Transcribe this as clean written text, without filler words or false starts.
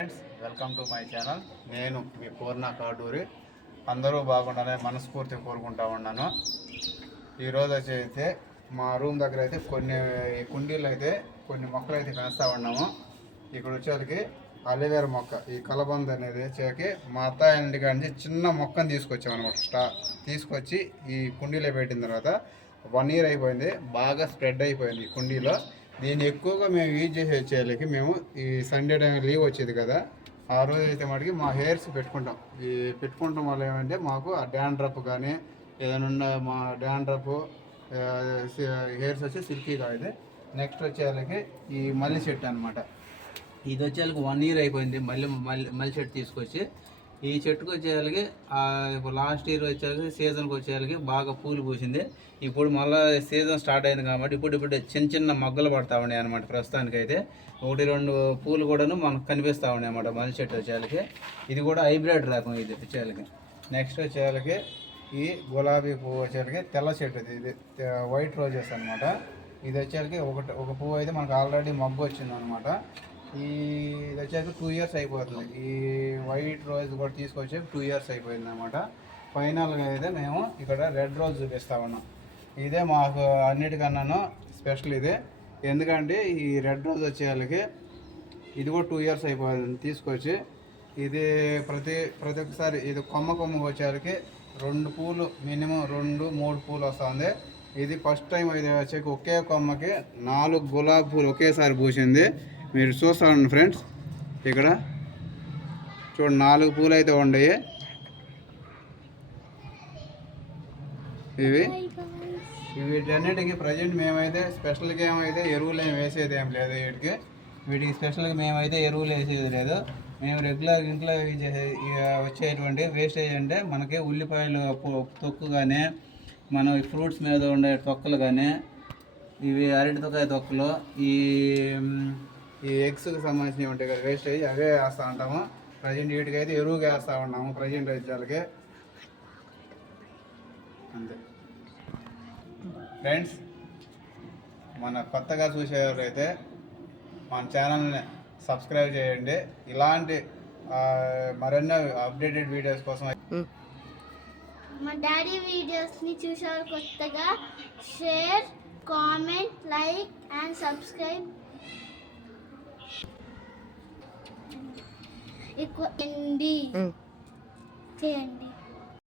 Friends, welcome to my channel. నేను మీ పూర్ణ కాటూరి. అందరూ బాగుండాలని మనస్ఫూర్తిగా కోరుకుంటా ఉన్నాను. ఈరోజు అయితే మా రూమ్ దగ్గర అయితే కొన్ని కుండీలు అయితే కొన్ని మొక్కలు అయితే పెంచుతూ ఉన్నాము. ఇక్కడ వచ్చేసరికి అలివేర మొక్క, ఈ కలబంద అనేది వచ్చేకి మా అత్తాయి ఇంటికాడ నుంచి చిన్న మొక్కను తీసుకొచ్చామన్నమాట. తీసుకొచ్చి ఈ కుండీలో పెట్టిన తర్వాత 1 year అయిపోయింది. బాగా స్ప్రెడ్ అయిపోయింది ఈ కుండీలో. దీన్ని ఎక్కువగా మేము యూజ్ చేసే వచ్చేయాలకి మేము ఈ సండే టైం లీవ్ వచ్చేది కదా, ఆ రోజు అయితే మటుకి మా హెయిర్స్ పెట్టుకుంటాం. ఈ పెట్టుకుంటాం వల్ల ఏమంటే మాకు ఆ డాండ్రఫ్ కానీ ఏదైనా ఉన్న మా డాండ్రఫ్ హెయిర్స్ వచ్చి సిల్కీగా అయితే. నెక్స్ట్ వచ్చేయాలకి ఈ మల్లి చెట్టు అనమాట. ఇది వచ్చేయాలకి 1 year అయిపోయింది. మల్లి చెట్టు తీసుకొచ్చి ఈ చెట్టుకు వచ్చేయాలకి లాస్ట్ ఇయర్ వచ్చేసరికి సీజన్కి వచ్చేయాలకి బాగా పూలు పూసింది. ఇప్పుడు మళ్ళీ సీజన్ స్టార్ట్ అయింది కాబట్టి ఇప్పుడు చిన్న మొగ్గలు పడతా ఉన్నాయి అనమాట. ప్రస్తుతానికైతే 1-2 పూలు కూడాను మనకు కనిపిస్తూ ఉన్నాయి అన్నమాట మల్లి చెట్టు వచ్చేయాలకి. ఇది కూడా హైబ్రిడ్ రకం ఇది వచ్చేయాలకి. నెక్స్ట్ వచ్చేయాలకి ఈ గులాబీ పువ్వు వచ్చేయాలకి తెల్ల చెట్టు, ఇది వైట్ రోజెస్ అనమాట. ఇది వచ్చేయాలకి ఒక పువ్వు అయితే మనకు ఆల్రెడీ మొగ్గు వచ్చింది అనమాట. ఇది వచ్చేసి 2 years అయిపోతుంది. ఈ వైట్ రోజ్ కూడా తీసుకొచ్చి 2 years అయిపోయింది అనమాట. ఫైనల్గా అయితే మేము ఇక్కడ రెడ్ రోజ్ చూపిస్తా ఉన్నాం. ఇదే మాకు అన్నిటికన్నాను స్పెషల్ ఇదే. ఎందుకంటే ఈ రెడ్ రోజ్ వచ్చేయాలకి ఇది కూడా 2 years అయిపోయింది తీసుకొచ్చి. ఇది ప్రతి ఒక్కసారి ఇది కొమ్మకు వచ్చేసరికి 2 పూలు మినిమం 2-3 పూలు వస్తుంది. ఇది ఫస్ట్ టైం అయితే వచ్చేకి ఒకే కొమ్మకి 4 గులాబీ పూలు ఒకేసారి పూసింది. మీరు చూస్తా ఉండండి ఫ్రెండ్స్. ఇక్కడ చూడండి 4 పూలు అయితే ఉన్నాయి. వీటన్నిటికి ప్రజెంట్ మేమైతే స్పెషల్గా ఏమైతే ఎరువులు ఏమి వేసేది ఏం లేదు. వీటికి స్పెషల్గా మేమైతే ఎరువులు వేసేది లేదు. మేము రెగ్యులర్ ఇంట్లో వచ్చేటువంటి వేస్టేజ్ అంటే మనకి ఉల్లిపాయలు తొక్కు కానీ, మనం ఫ్రూట్స్ మీద ఉండే తొక్కలు కానీ, ఇవి అరటితొక్కాయ తొక్కలు, ఈ ఎగ్స్కి సంబంధించినవి ఉంటాయి కదా వేస్టేజ్, అవే వేస్తూ ఉంటాము. ప్రజెంట్ వీటికైతే ఎరువుగా వేస్తూ ఉన్నాము ప్రజెంట్ రైతులకి. అంతే ఫ్రెండ్స్. మన కొత్తగా చూసేవారైతే మన ఛానల్ని సబ్స్క్రైబ్ చేయండి. ఇలాంటి మరెన్నో అప్డేటెడ్ వీడియోస్ కోసం మా డాడీ వీడియోస్ని చూసేవారు కొత్తగా share, comment, like and subscribe చేయండి.